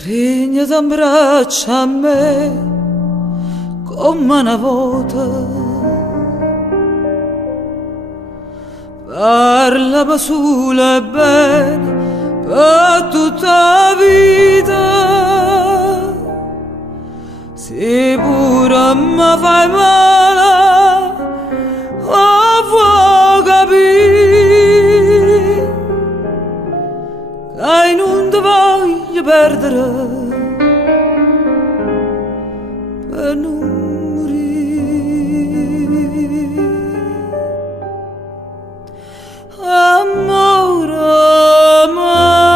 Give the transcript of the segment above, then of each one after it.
Stringi in braccia a me come una volta, parlami solo e bene per tutta la vita. Se pure mi fai male, vuoi capire che non ti voglio perdere per non morire. Amore amaro,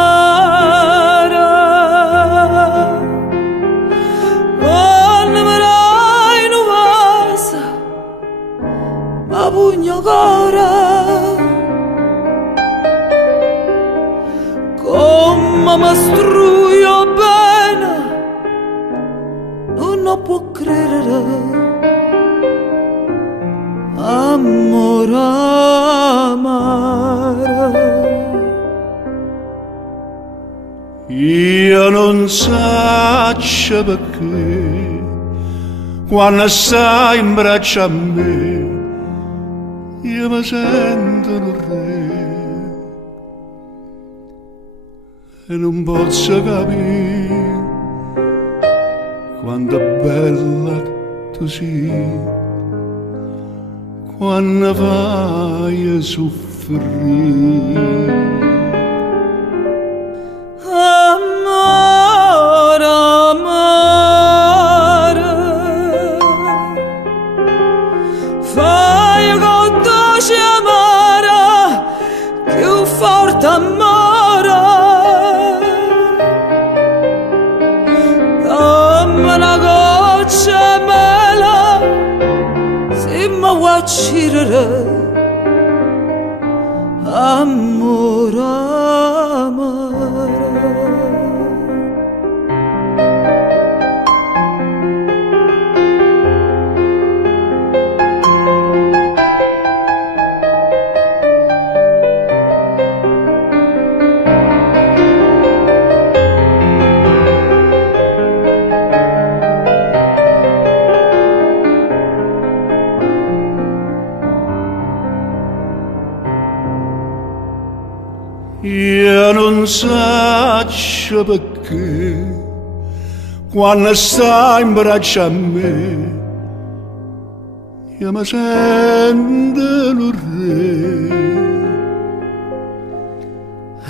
quando mi dai una vasa, ma pugno ancora, come mi struio bene, non può credere. Amore amaro, io non so perché quando stai in braccio a me io mi sento un re e non posso capire quanto bella tu sei quando vai a soffrire. amore amaro, fai con dolce amara più forte amore, dammi una goccia mela se mi vuoi uccidere. Amore amaro, io non so perché quando stai in braccio a me io mi sento un re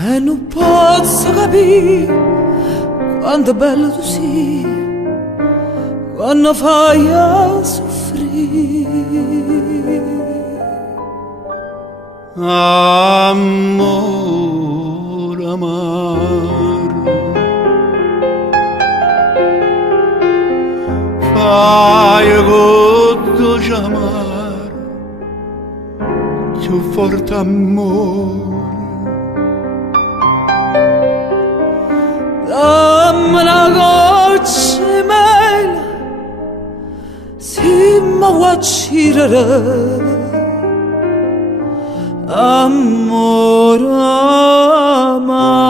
e non posso capire quanto bello tu sei quando fai a soffrire. amore amaro, fai con dolce amaro più forte amore, dammi una goccia di mela se mi vuoi uccidere. Amore amaro,